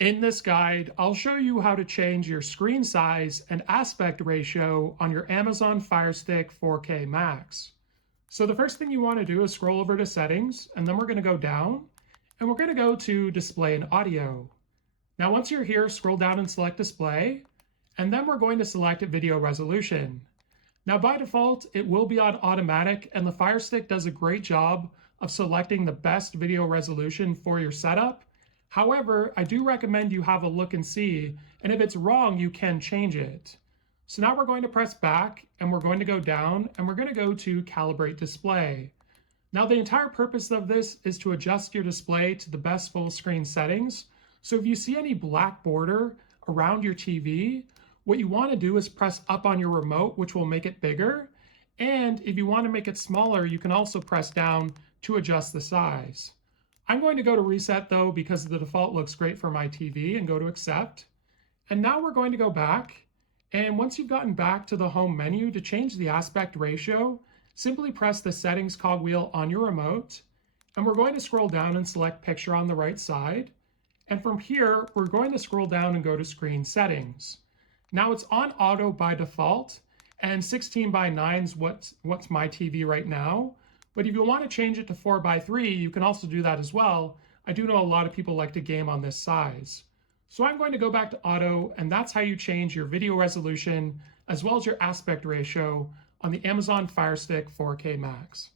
In this guide, I'll show you how to change your screen size and aspect ratio on your Amazon Firestick 4K Max. So the first thing you want to do is scroll over to settings, and then we're going to go down, and we're going to go to display and audio. Now once you're here, scroll down and select display, and then we're going to select video resolution. Now by default, it will be on automatic, and the Firestick does a great job of selecting the best video resolution for your setup. However, I do recommend you have a look and see, and if it's wrong, you can change it. So now we're going to press back, and we're going to go down, and we're going to go to calibrate display. Now the entire purpose of this is to adjust your display to the best full screen settings. So if you see any black border around your TV, what you want to do is press up on your remote, which will make it bigger. And if you want to make it smaller, you can also press down to adjust the size. I'm going to go to reset though, because the default looks great for my TV, and go to accept. And now we're going to go back. And once you've gotten back to the home menu, to change the aspect ratio, simply press the settings cogwheel on your remote. And we're going to scroll down and select picture on the right side. And from here, we're going to scroll down and go to screen settings. Now it's on auto by default, and 16:9 is what's my TV right now. But if you want to change it to 4:3, you can also do that as well. I do know a lot of people like to game on this size. So I'm going to go back to auto, and that's how you change your video resolution as well as your aspect ratio on the Amazon Fire Stick 4K Max.